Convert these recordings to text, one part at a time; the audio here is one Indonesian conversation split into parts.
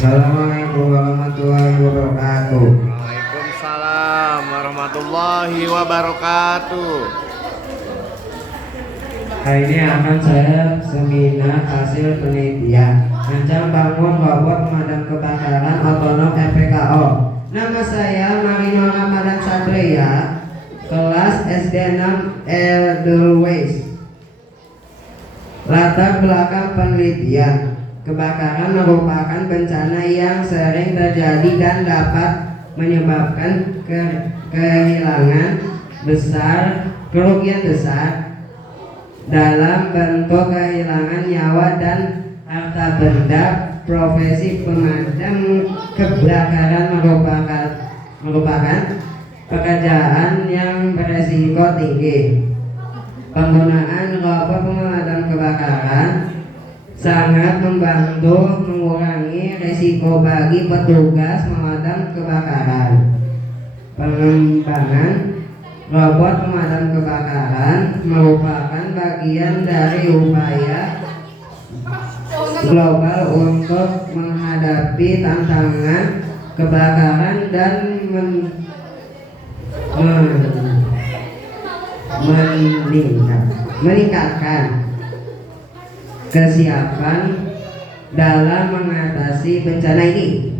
Assalamualaikum warahmatullahi wabarakatuh. Waalaikumsalam warahmatullahi wabarakatuh. Hari ini akan saya seminar hasil penelitian Rancang bangun robot pemadam kebakaran otonom RPKO. Nama saya Marino Ramadan Satria, kelas SD 6 Edelweiss. Latar belakang penelitian: kebakaran merupakan bencana yang sering terjadi dan dapat menyebabkan kerugian besar dalam bentuk kehilangan nyawa dan harta benda. Profesi pemadam kebakaran merupakan pekerjaan yang beresiko tinggi. Penggunaan robot pemadam kebakaran sangat membantu mengurangi risiko bagi petugas pemadam kebakaran. Pengembangan robot pemadam kebakaran merupakan bagian dari upaya global untuk menghadapi tantangan kebakaran dan meningkatkan kesiapan dalam mengatasi bencana ini.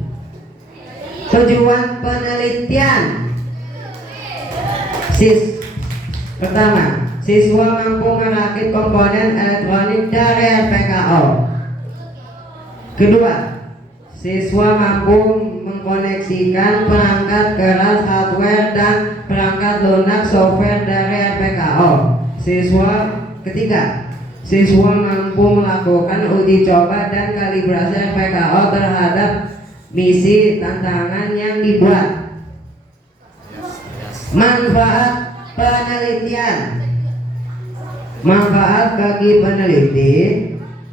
Tujuan penelitian: pertama, siswa mampu merakit komponen elektronik dari RPKO. Kedua, siswa mampu mengkoneksikan perangkat keras hardware dan perangkat lunak software dari RPKO. Ketiga, siswa mampu melakukan uji coba dan kalibrasi RPKO terhadap misi tantangan yang dibuat. Manfaat penelitian: manfaat bagi peneliti: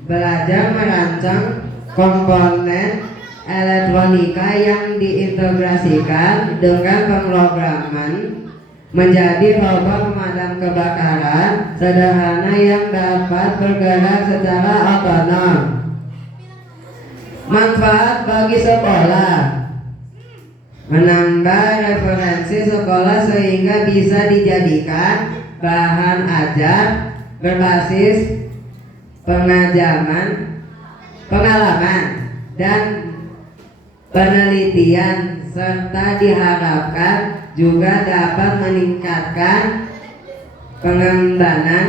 belajar merancang komponen elektronika yang diintegrasikan dengan pemrograman menjadi robot pemadam kebakaran sederhana yang dapat bergerak secara otonom. Manfaat bagi sekolah: menambah referensi sekolah sehingga bisa dijadikan bahan ajar berbasis pengalaman dan penelitian, serta diharapkan juga dapat meningkatkan pengembangan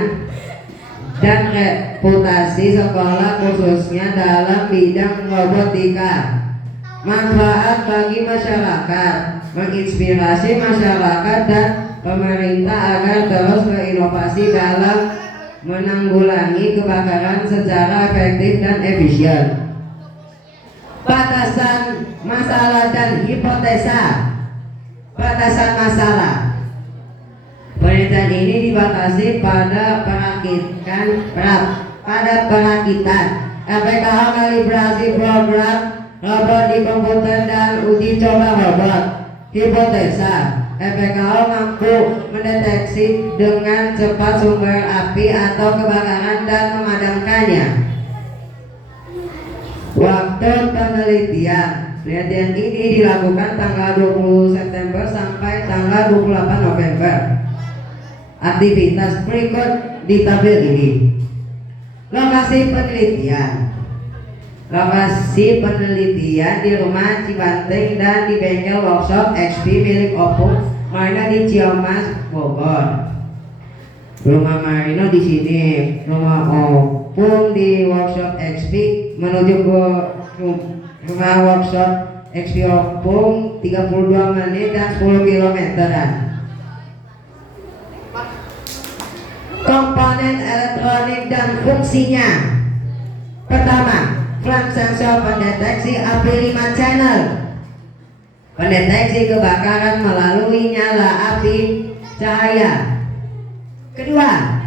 dan reputasi sekolah khususnya dalam bidang robotika. Manfaat bagi masyarakat: menginspirasi masyarakat dan pemerintah agar terus berinovasi dalam menanggulangi kebakaran secara efektif dan efisien. Batasan masalah dan hipotesa. Batasan masalah: penelitian ini dibatasi pada perakitan RPKO, kalibrasi program robot di komputer, dan uji coba robot. Hipotesa: RPKO mampu mendeteksi dengan cepat sumber api atau kebakaran dan memadamkannya. Waktu penelitian: penelitian ini dilakukan tanggal 20 September sampai tanggal 28 November. Aktivitas berikut di tabel ini. Lokasi penelitian: lokasi penelitian di Rumah Cibanting dan di bengkel workshop XP milik Opung Marino di Ciamas, Bogor. Rumah Marino di sini, rumah Opung di workshop XP. Menuju ke rumah workshop XP Opung 32 menit dan 10 kilometeran. Komponen elektronik dan fungsinya: pertama, front sensor pendeteksi api 5 channel, pendeteksi kebakaran melalui nyala api cahaya. Kedua,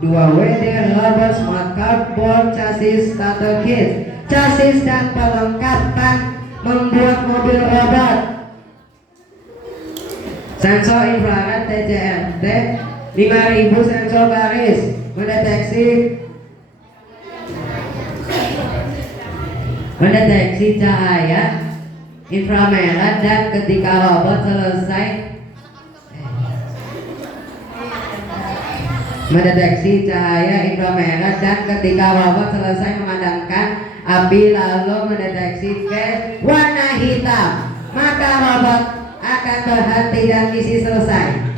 2WD robot smart cardboard chassis starter kit, chassis dan perlengkapan membuat mobil robot. Sensor infrared TCRT 5000 sensor baris mendeteksi mendeteksi cahaya inframerah dan ketika robot selesai mendeteksi cahaya inframerah dan ketika robot selesai memadamkan api lalu mendeteksi gas warna hitam, maka robot akan berhenti dan misi selesai.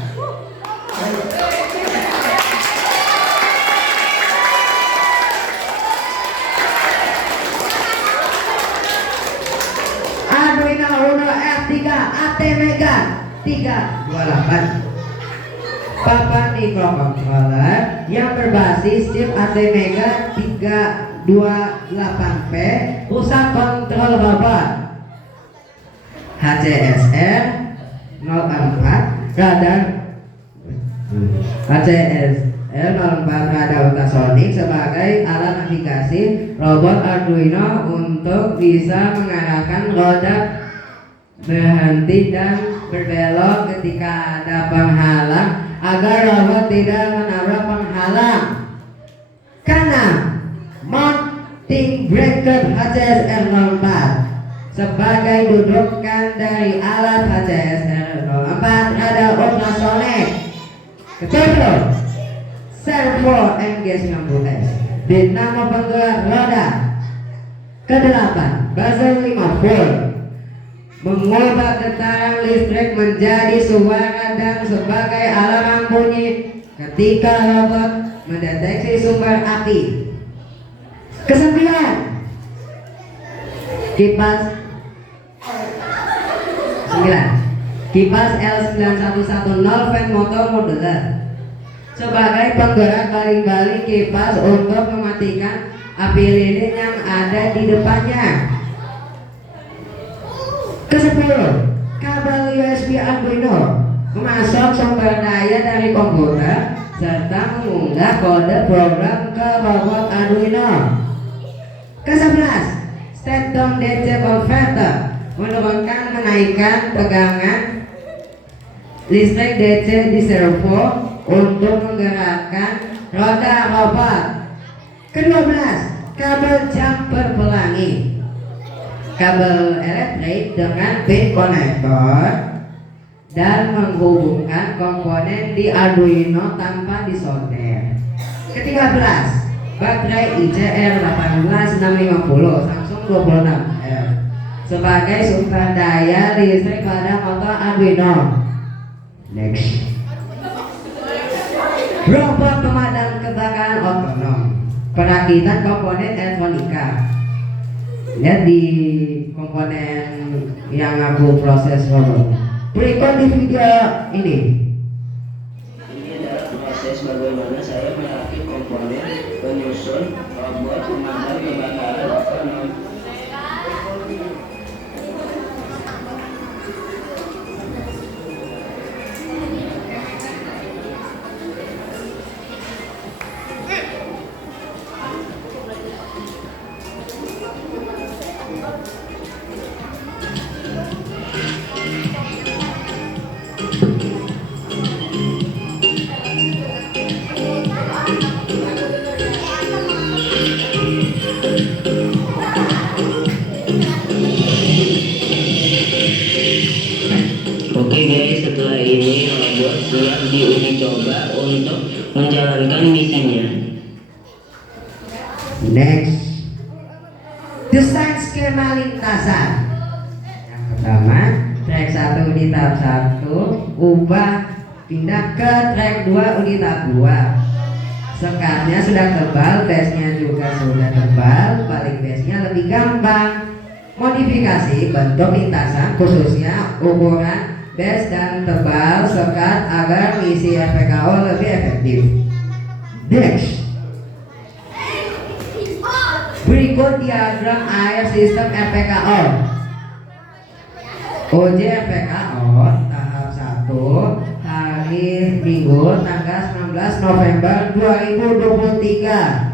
Arduino Uno F3 ATmega 328 papan microcontroller yang berbasis chip ATmega 328P, pusat kontrol robot HCSR 04 radar HCSR 04 radar ultrasonik sebagai alat navigasi robot Arduino untuk bisa mengarahkan roda berhenti dan berbelok ketika ada penghalang agar robot tidak menabrak penghalang. Karena mounting bracket HCSR 04 sebagai dudukan dari alat HCSR 04 radar ultrasonik. Kedua, servo MG90S dinamo penggerak roda. Kedelapan, buzzer 5 volt mengubah getaran listrik menjadi suara dan sebagai alarm bunyi ketika robot mendeteksi sumber api. Kesembilan, kipas L9110 fan motor modular sebagai penggerak baling-baling kipas untuk mematikan api lilin yang ada di depannya. Kesepuluh, kabel USB Arduino memasok sumber daya dari komputer serta mengunggah kode program ke robot Arduino. Ke-11, step down DC converter menurunkan menaikkan tegangan listrik DC di servo untuk menggerakkan roda robot. Ke-12, kabel jumper pelangi kabel elektrik dengan pin konektor dan menghubungkan komponen di Arduino tanpa disolder. Ke-13, baterai ICR 18650 Samsung 26R sebagai sumber daya listrik pada motor Arduino. Next, robot pemadam kebakaran otonom, perakitan komponen elektronika. Lihat di komponen yang aku proses robot. Berikut di video ini. Ini adalah proses bagaimana saya merakit komponen penyusun robot pemadam kebakaran otonom. Oke guys, setelah ini robot siap diuji coba untuk menjalankan misinya. Next, desain skema lintasan. Yang pertama, track 1 di tahap 1 ubah pindah ke track 2 di tahap 2. Sekatnya sudah tebal, base-nya juga sudah tebal, balik base-nya lebih gampang. Modifikasi bentuk lintasan khususnya ukuran base dan tebal sekat agar misi FPKO lebih efektif. Next, berikut diagram air sistem FPKO. OJ FPKO tahap 1 hari Minggu tanggal 19 November 2023.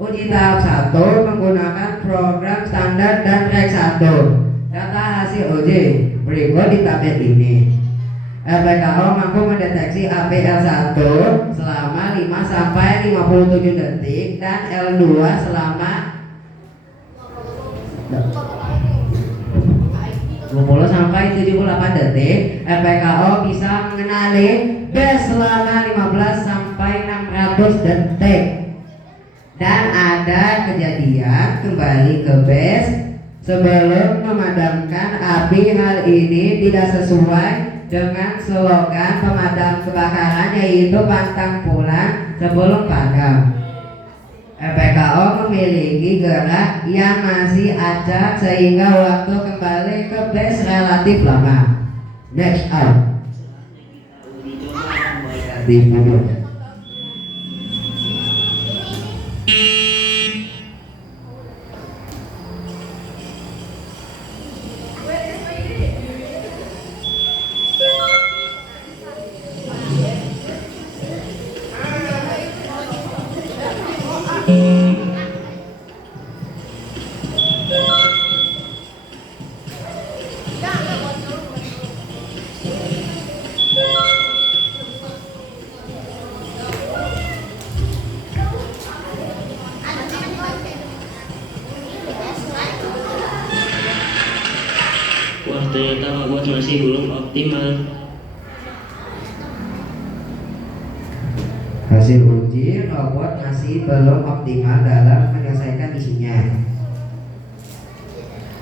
Uji tahap 1 menggunakan program standar dan track 1. Data hasil uji berikut di tabel ini. FPKO mampu mendeteksi APL1 selama 5 sampai 57 detik dan L2 selama 20 sampai 78 detik. RPKO bisa mengenali base selama 15 sampai 600 detik. Dan ada kejadian kembali ke base sebelum memadamkan api. Hal ini tidak sesuai dengan slogan pemadam kebakaran, yaitu pantang pulang sebelum padam. RPKO memiliki gerak yang masih acak sehingga waktu kembali ke base relatif lama. Next out. Wah, ternyata robot masih belum optimal. Hasil uji, robot masih belum optimal dalam menyelesaikan misinya.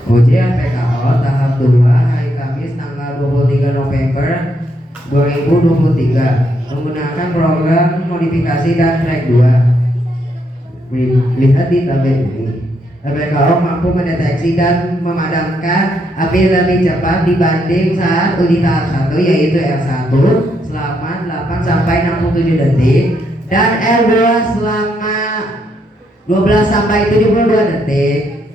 Uji RPKO tahap 2 hari Kamis tanggal 23 November 2023 menggunakan program modifikasi dan track 2. Lihat di tabel ini. RPKO mampu mendeteksi dan memadamkan api lebih cepat dibanding saat uji tahap 1, yaitu R1 selama 8 sampai 67 detik dan R2 selama 12 sampai 72 detik.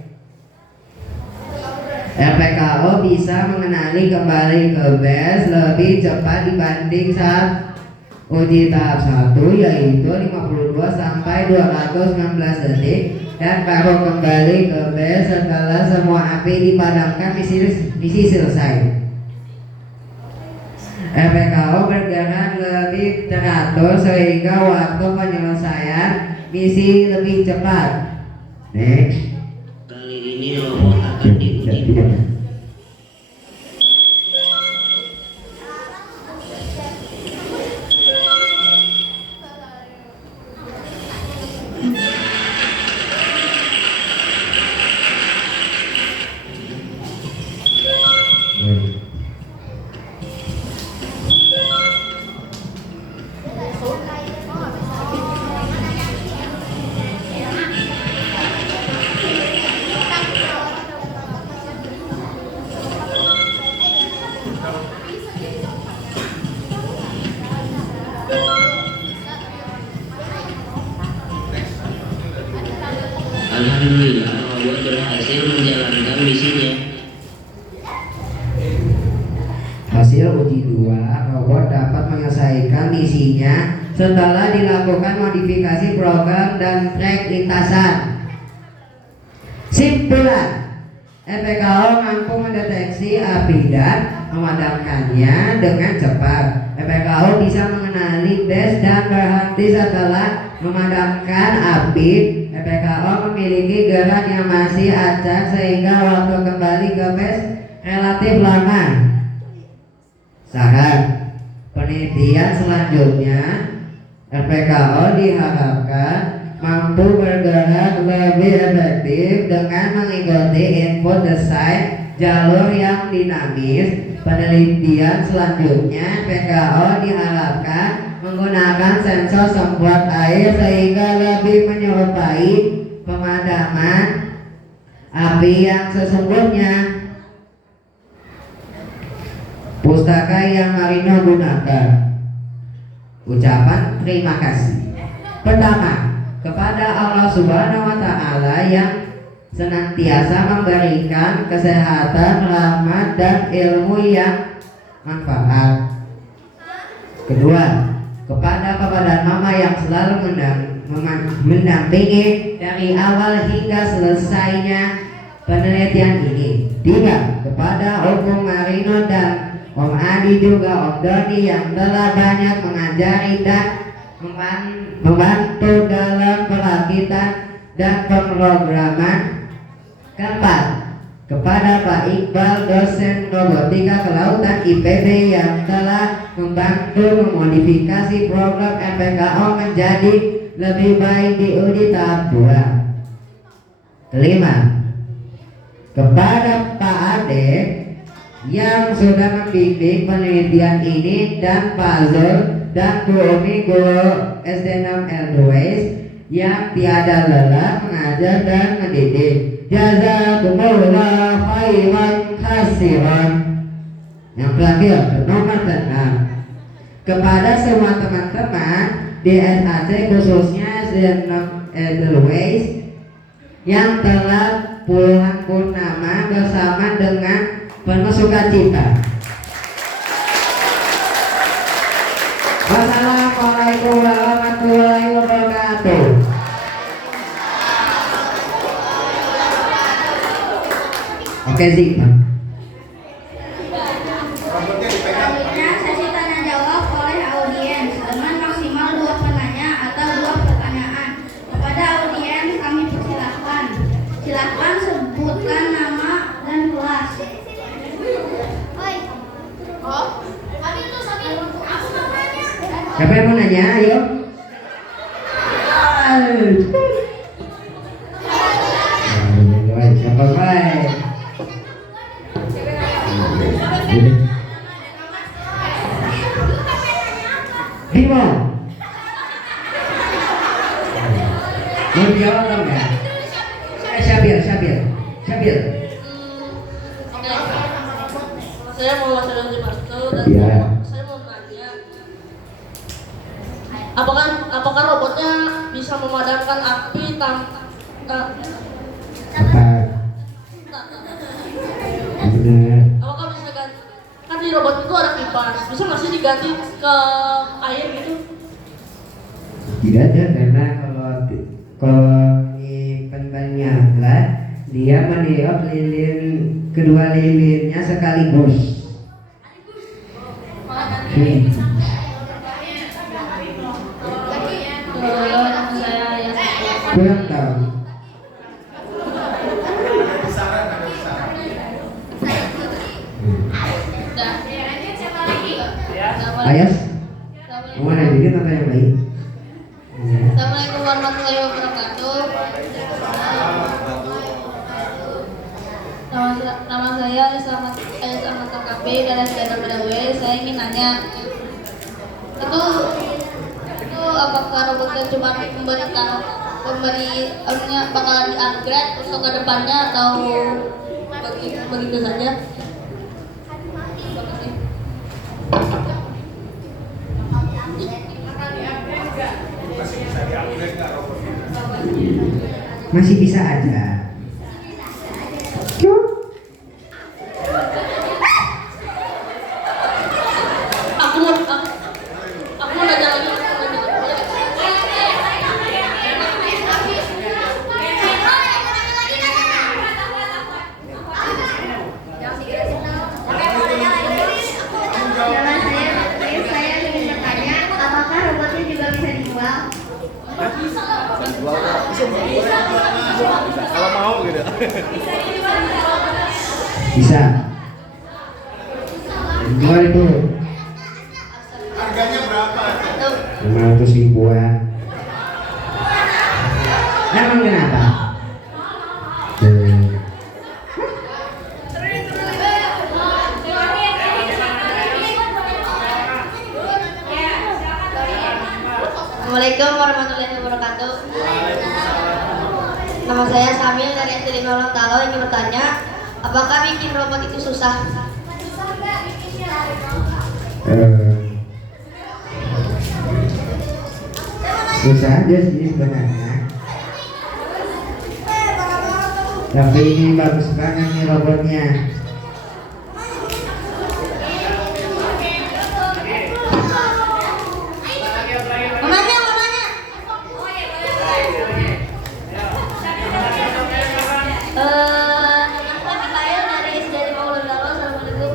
RPKO bisa mengenali kembali ke base lebih cepat dibanding saat uji tahap 1, yaitu 52 sampai 216 detik dan baru kembali ke base setelah semua api dipadamkan. Misi selesai. RPKO bergerak lebih teratur sehingga waktu penyelesaian misi lebih cepat. Next. Kali ini robot akan diuji. Alhamdulillah, robot berhasil menjalankan misinya. Hasil uji 2, robot dapat menyelesaikan misinya setelah dilakukan modifikasi program dan track lintasan. Simpulan, RPKO mampu mendeteksi api dan memadamkannya dengan cepat. RPKO bisa mengenali base dan berhenti setelah memadamkan api. RPKO memiliki gerak yang masih acak sehingga waktu kembali ke base relatif lama. Saran penelitian selanjutnya, RPKO diharapkan mampu bergerak lebih efektif dengan mengikuti input desain jalur yang dinamis. Penelitian selanjutnya, RPKO diharapkan menggunakan sensor semprot air sehingga lebih menyerupai pemadaman api yang sesungguhnya. Pustaka yang Marino gunakan. Ucapan terima kasih. Pertama, kepada Allah Subhanahu wa Ta'ala yang senantiasa memberikan kesehatan, rahmat, dan ilmu yang manfaat. Kedua, kepada Papa dan Mama yang selalu mendampingi dari awal hingga selesainya penelitian ini. Tiga, kepada Om Marino dan Om Adi juga Om Doni yang telah banyak mengajari dan membantu dalam perakitan dan pemrograman. Keempat, kepada Pak Iqbal, dosen robotika kelautan IPB yang telah membantu memodifikasi program MPKO menjadi lebih baik di uji tahap 2. Kelima, kepada Pak Ade yang sudah membimbing penelitian ini, dan Pak Zul dan Bu Umi guru SD 6 L2 yang tiada lelah mengajar dan mendidik. Jazakumullah khairan kasiran. Yang terakhir, nomor 6, kepada semua teman-teman di SAC khususnya SD 6 L2 yang telah pulang purnama bersama dengan penuh sukacita. Wassalamualaikum warahmatullahi wabarakatuh. Oke sih, Pak. Selanjutnya sesi tanya jawab oleh audiens dengan maksimal 2 penanya atau 2 pertanyaan. Kepada audiens kami persilahkan. Silahkan sebutkan nama dan kelas. Siapa yang mau nanya? Ayo. Siapa baik? Bimo. Mau jawab atau enggak? Syabir. Oke. Saya mau Mas Dimarto dan Iya. saya mau nanya, apakah robotnya bisa memadamkan api tanpa Apa? Benar. apakah bisa ganti, kan di robot itu ada kipas, bisa nggak sih diganti ke air gitu? Tidak ada, karena kalau ini penanyanya dia meniup lilin, kedua lilinnya sekaligus. Saya yang Kurang tahu. Ayas, mau nanya dikit atau yang lain? Assalamualaikum warahmatullahi wabarakatuh. Nama saya Ayas Ahmad KKP dari SDN PDW. Saya ingin nanya, itu apakah robotnya cuma bakalan di-upgrade untuk ke depannya atau begitu saja? Terima kasih. Masih bisa aja. Aku mau nanya lagi. Saya ingin bertanya, apakah robotnya juga bisa dijual? Kalau mau gitu. Bisa. Jual itu Harganya berapa? 500 ribuan. Emang kenapa? Assalamualaikum warahmatullahi wabarakatuh. Nama saya Samil dari SD 5 Talo, ingin bertanya, apakah bikin robot itu susah? Susah aja sih sebenarnya. Tapi ini bagus banget nih robotnya. Mau nanya. Nama saya dari SD 5 Talo. Assalamualaikum.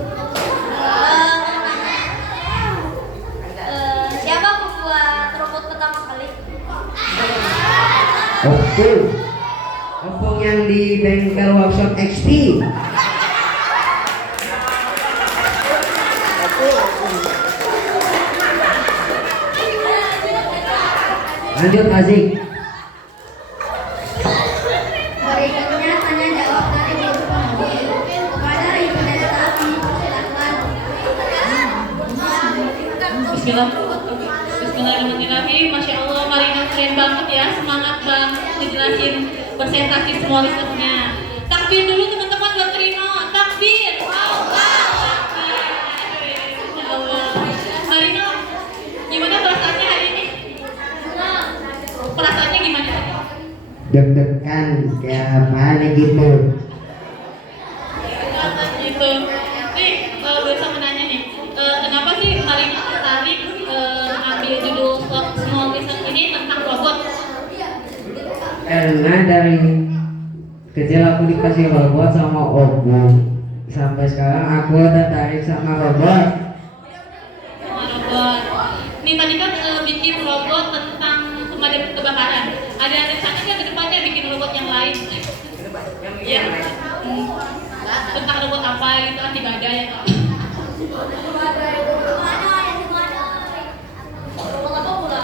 Siapa pembuat robot pertama kali? Oppo yang di bengkel workshop XP. Lanjut Azik. Berikutnya tanya jawab dari guru pengemudi. Kepada Ibu Desta kami persilahkan. Bismillahirrahmanirrahim. Masya Allah, Marino keren banget ya, semangat banget ngejelasin presentasi semua risetnya. Takbir dulu teman-teman buat Rino. Takbir. Masya Allah. Marino, gimana perasaannya hari ini? Perasaannya gimana? Deg-degan kayak mana gitu. Gitu. Nih, kalau bisa menanya nih, kenapa sih Marino tertarik ambil judul small research ini tentang robot? Karena dari kecil aku dikasih robot sama obu. Sampai sekarang aku tertarik sama robot. Sama robot. Nih tadi kan bikin robot tentang pemadam kebakaran. Ada rencana nggak ke depannya bikin robot yang lain? Ya. Tentang robot apa gitu kan tidak ada ya Kak? Robot apa pula?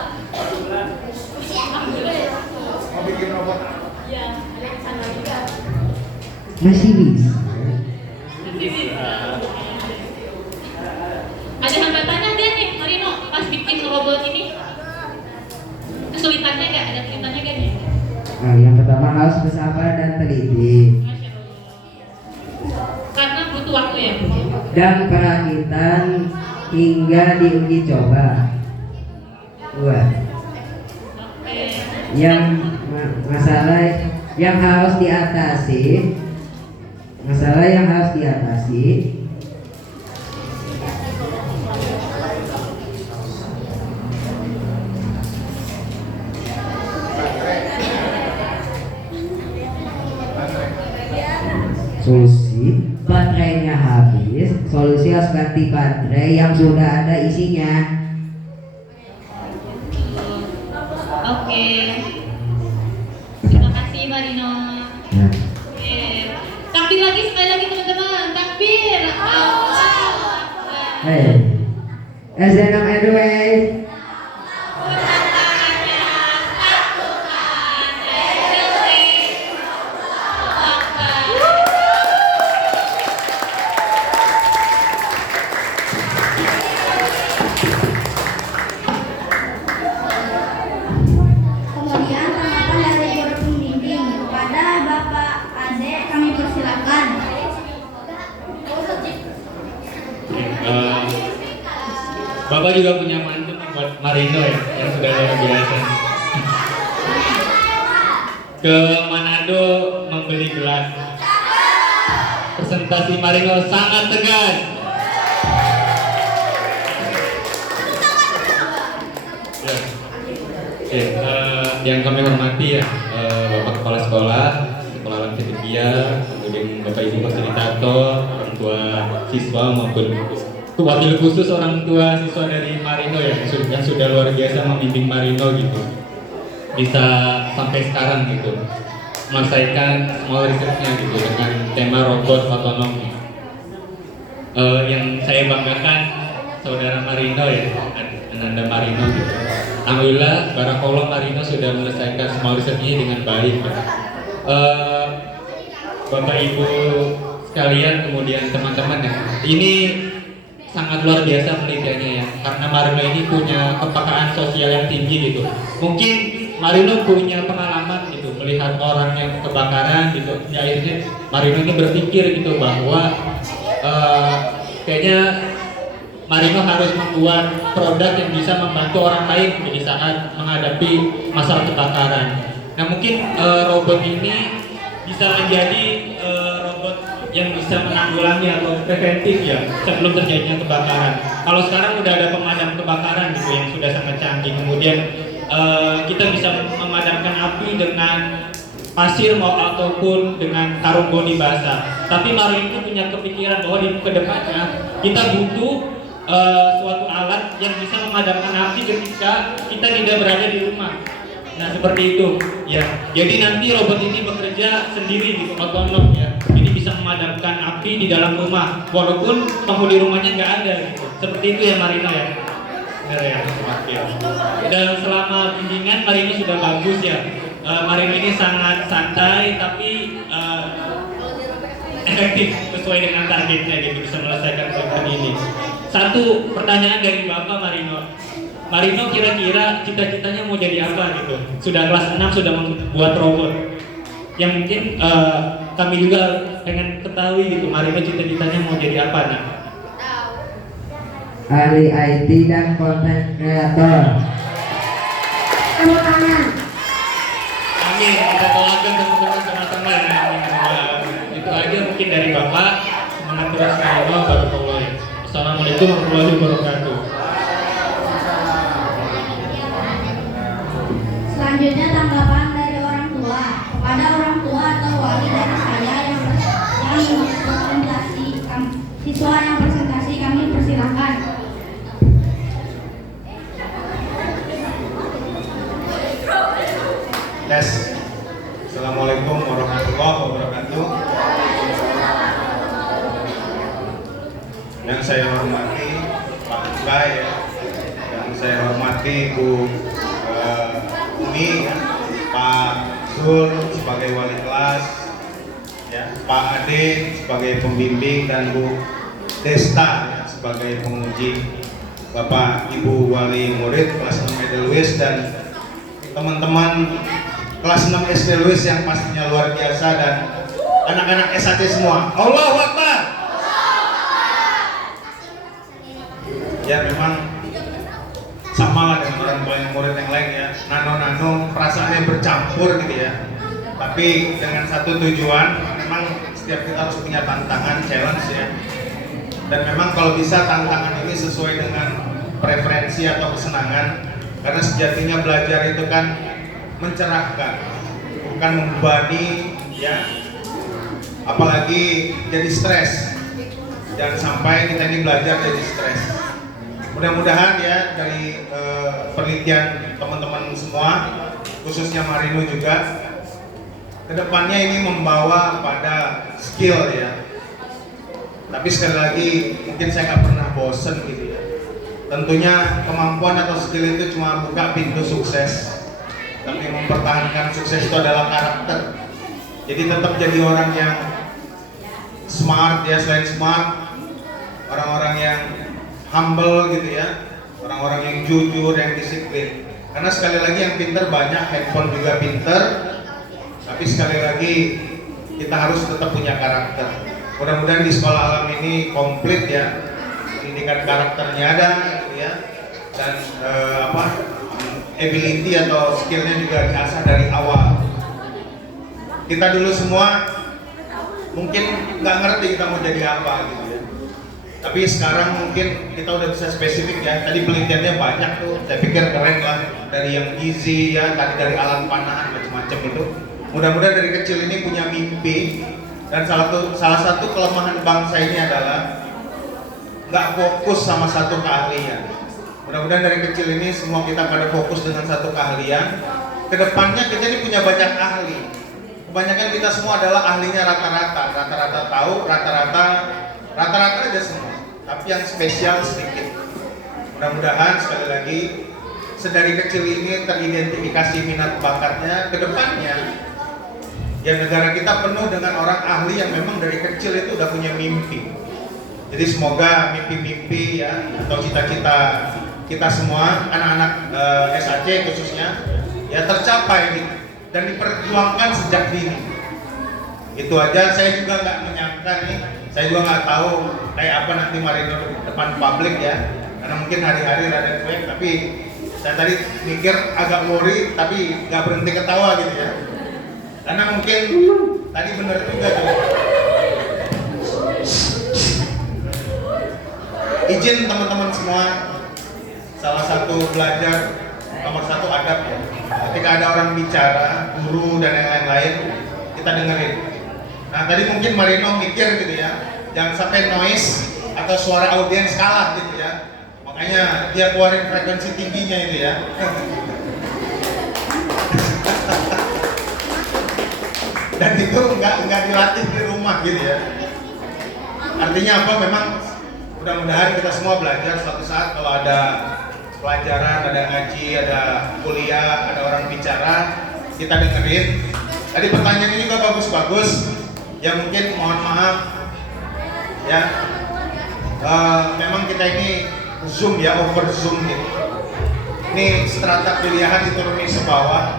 Mau bikin robot? Ya, ada rencana juga. Masih bisa. Ada hambatannya dia nih, Marino, pas bikin robot ini? Kesulitannya nggak? Ada kesulitannya nggak nih? Nah, yang pertama harus bersabar dan teliti Masya Allah. Karena butuh waktu ya. dan perakitan hingga diuji coba. Dua. Oke. Yang masalah yang harus diatasi, masalah yang harus diatasi solusi baterainya habis, solusi harus ganti baterai yang sudah ada isinya. Oke. Terima kasih Marino. Ya. Oke. Takbir lagi sekali lagi teman-teman. Takbir. Allahu Akbar. Hey, SD6 Airways. Kemudian tanggapan dari guru pembimbing. Kepada Bapak Ade kami persilahkan. Bapak juga punya mantep buat Marino ya, yang sudah luar biasa. Ke Manado membeli gelas. Presentasi Marino sangat tegas. Ya. Oke, yang kami hormati ya, Bapak Kepala Sekolah, Sekolah Alam Setia, kemudian Bapak Ibu Fasilitator, orang tua siswa maupun wakil khusus orang tua siswa dari Marino ya, yang sudah luar biasa membimbing Marino gitu, bisa sampai sekarang gitu, menyelesaikan small research-nya gitu dengan tema robot otonom. Yang saya banggakan saudara Marino ya, Ananda Marino gitu. Alhamdulillah, Barakallah Marino sudah menyelesaikan small research-nya dengan baik ya. Bapak Ibu sekalian, kemudian teman-teman ya, ini sangat luar biasa penelitiannya ya, karena Marino ini punya kepekaan sosial yang tinggi gitu. Mungkin Marino punya pengalaman gitu melihat orang yang kebakaran gitu. Ya, akhirnya Marino ini berpikir gitu bahwa kayaknya Marino harus membuat produk yang bisa membantu orang lain di saat menghadapi masalah kebakaran. Nah, mungkin robot ini bisa menjadi robot yang bisa menanggulangi atau preventif ya sebelum terjadinya kebakaran. Kalau sekarang udah ada pemadam kebakaran gitu yang sudah sangat canggih. Kemudian kita bisa memadamkan api dengan pasir ataupun dengan karung goni basah. Tapi Marino itu punya kepikiran bahwa di kedepannya kita butuh suatu alat yang bisa memadamkan api ketika kita tidak berada di rumah. Nah, seperti itu ya. Jadi nanti robot ini bekerja sendiri gitu, otonom ya. Ini bisa memadamkan api di dalam rumah walaupun penghuni rumahnya nggak ada gitu. Seperti itu ya Marino ya. Bener ya, wakil. Dan selama bimbingan Marino sudah bagus ya. Marino ini sangat santai tapi efektif sesuai dengan targetnya gitu, bisa menyelesaikan program ini. Satu pertanyaan dari Bapak Marino. Marino kira-kira cita-citanya mau jadi apa gitu? Sudah kelas 6 sudah membuat robot. Yang mungkin kami juga pengen ketahui gitu, Marino cita-citanya mau jadi apa nih? Ahli IT dan konten kreator. Tepuk tangan. Amin, kita doakan teman-teman sama-sama ya. Itu aja mungkin dari Bapak. Semangat terus Marino, barakallahu. Assalamualaikum warahmatullahi wabarakatuh. Selanjutnya tanggapan dari orang tua. Kepada orang tua atau wali dari saya yang presentasi, siswa yang presentasi kami persilahkan. Yes. Assalamualaikum warahmatullahi wabarakatuh. Yang saya hormati Pak Buka ya, yang saya hormati Bu Umi ya, Pak Zul sebagai wali kelas, ya, Pak Ade sebagai pembimbing dan Bu Desta ya, sebagai penguji, Bapak Ibu wali murid kelas 6 Edelweiss dan teman-teman kelas 6 SD Lewis yang pastinya luar biasa dan anak-anak SAC semua. Allahu Akbar. Ya memang sama lah dengan orang tua yang murid yang lain ya, nano-nano perasaannya bercampur gitu ya. Tapi dengan satu tujuan, memang setiap kita harus punya tantangan, challenge ya. Dan memang kalau bisa tantangan ini sesuai dengan preferensi atau kesenangan. Karena sejatinya belajar itu kan mencerahkan, bukan membebani ya. Apalagi jadi stres. Jangan sampai kita ini belajar jadi stres. Mudah-mudahan ya dari penelitian teman-teman semua, khususnya Marino juga, kedepannya ini membawa pada skill ya. Tapi sekali lagi mungkin saya nggak pernah bosen gitu ya. Tentunya kemampuan atau skill itu cuma buka pintu sukses, tapi mempertahankan sukses itu adalah karakter. Jadi tetap jadi orang yang smart ya, selain smart, orang-orang yang humble gitu ya, orang-orang yang jujur, yang disiplin. Karena sekali lagi yang pinter banyak, handphone juga pinter, tapi sekali lagi kita harus tetap punya karakter. Mudah-mudahan di sekolah alam ini komplit ya, pendidikan karakternya ada gitu ya, dan ability atau skillnya juga diasah dari awal. Kita dulu semua mungkin nggak ngerti kita mau jadi apa gitu ya, tapi sekarang mungkin kita udah bisa spesifik ya. Tadi penelitiannya banyak tuh, saya pikir keren lah, dari yang gizi ya, tadi dari alat panahan macam-macam itu. Mudah-mudahan dari kecil ini punya mimpi. Dan salah satu kelemahan bangsa ini adalah nggak fokus sama satu keahlian. Mudah-mudahan dari kecil ini semua kita pada fokus dengan satu keahlian. Kedepannya kita ini punya banyak ahli. Kebanyakan kita semua adalah ahlinya rata-rata tahu, rata-rata aja semua. Tapi yang spesial sedikit. Mudah-mudahan sekali lagi sedari kecil ini teridentifikasi minat bakatnya. Kedepannya ya negara kita penuh dengan orang ahli yang memang dari kecil itu udah punya mimpi. Jadi semoga mimpi-mimpi ya atau cita-cita kita semua anak-anak SAC khususnya ya tercapai gitu, dan diperjuangkan sejak dini. Itu aja. Saya juga nggak menyangka nih, saya juga nggak tahu kayak apa nanti Marino depan publik ya, karena mungkin hari-hari rada cuek, tapi saya tadi mikir agak worry tapi nggak berhenti ketawa gitu ya. Karena mungkin tadi benar juga tuh. Izin teman-teman semua, salah satu belajar nomor satu adab ya. Ketika ada orang bicara, guru dan yang lain-lain, kita dengerin. Nah tadi mungkin Marino mikir gitu ya, jangan sampai noise atau suara audiens kalah gitu ya. Makanya dia keluarin frekuensi tingginya itu ya. Dan itu nggak dilatih di rumah gitu ya. Artinya apa? Memang mudah-mudahan kita semua belajar suatu saat kalau ada pelajaran, ada ngaji, ada kuliah, ada orang bicara, kita dengerin. Tadi pertanyaan ini juga bagus-bagus. Ya mungkin mohon maaf, ya memang kita ini zoom ya, over zoom gitu. Ini strata kuliahan diturunin ke bawah,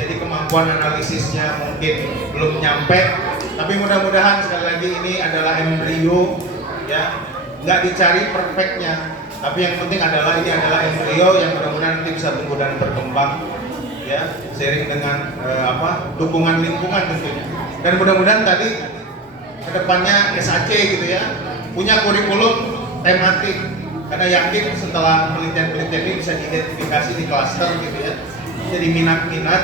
jadi kemampuan analisisnya mungkin belum nyampe. Tapi mudah-mudahan sekali lagi ini adalah embrio, ya, nggak dicari perfectnya. Tapi yang penting adalah ini adalah embrio yang mudah-mudahan nanti bisa tumbuh dan berkembang, ya, seiring dengan dukungan lingkungan tentunya. Dan mudah-mudahan tadi kedepannya SAC gitu ya, punya kurikulum tematik, karena yakin setelah penelitian-penelitian ini bisa diidentifikasi di klaster gitu ya, jadi minat-minat,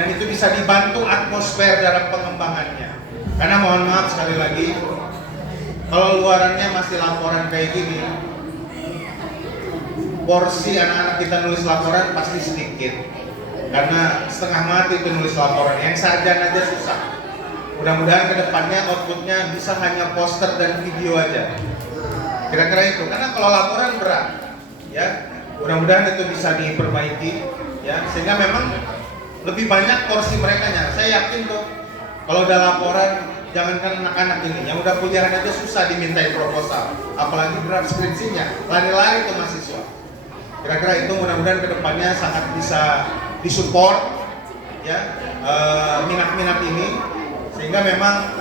dan itu bisa dibantu atmosfer dalam pengembangannya. Karena mohon maaf sekali lagi, kalau luarannya masih laporan kayak gini, porsi anak-anak kita nulis laporan pasti sedikit, karena setengah mati itu nulis laporan, yang sarjana aja susah. Mudah-mudahan kedepannya outputnya bisa hanya poster dan video aja, kira-kira itu. Karena kalau laporan berat, ya, mudah-mudahan itu bisa diperbaiki, ya, sehingga memang lebih banyak porsi mereka-nya. Saya yakin tuh, kalau udah laporan, jangankan anak-anak ini, yang udah kuliahan aja susah dimintai proposal, apalagi draft skripsinya, lari-lari tuh mahasiswa. Kira-kira itu mudah-mudahan kedepannya sangat bisa disupport, ya, minat-minat ini, sehingga memang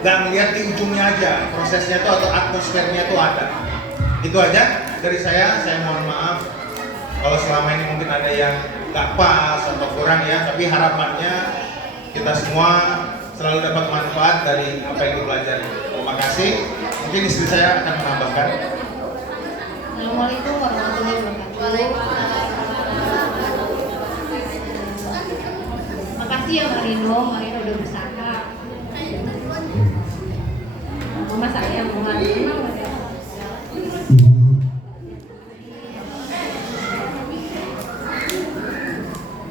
nggak melihat di ujungnya aja, prosesnya itu atau atmosfernya itu ada. Itu aja dari saya mohon maaf kalau selama ini mungkin ada yang nggak pas atau kurang ya, tapi harapannya kita semua selalu dapat manfaat dari apa yang dipelajari. Terima kasih. Mungkin istri saya akan menambahkan. Assalamualaikum warahmatullahi wabarakatuh. Makasih ya Marino udah berusaha. Mama sayang, Mama memang.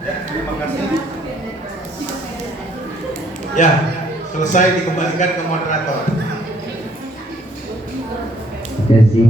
Ya, terima kasih. Ya, selesai, dikembalikan ke moderator. Ya sih.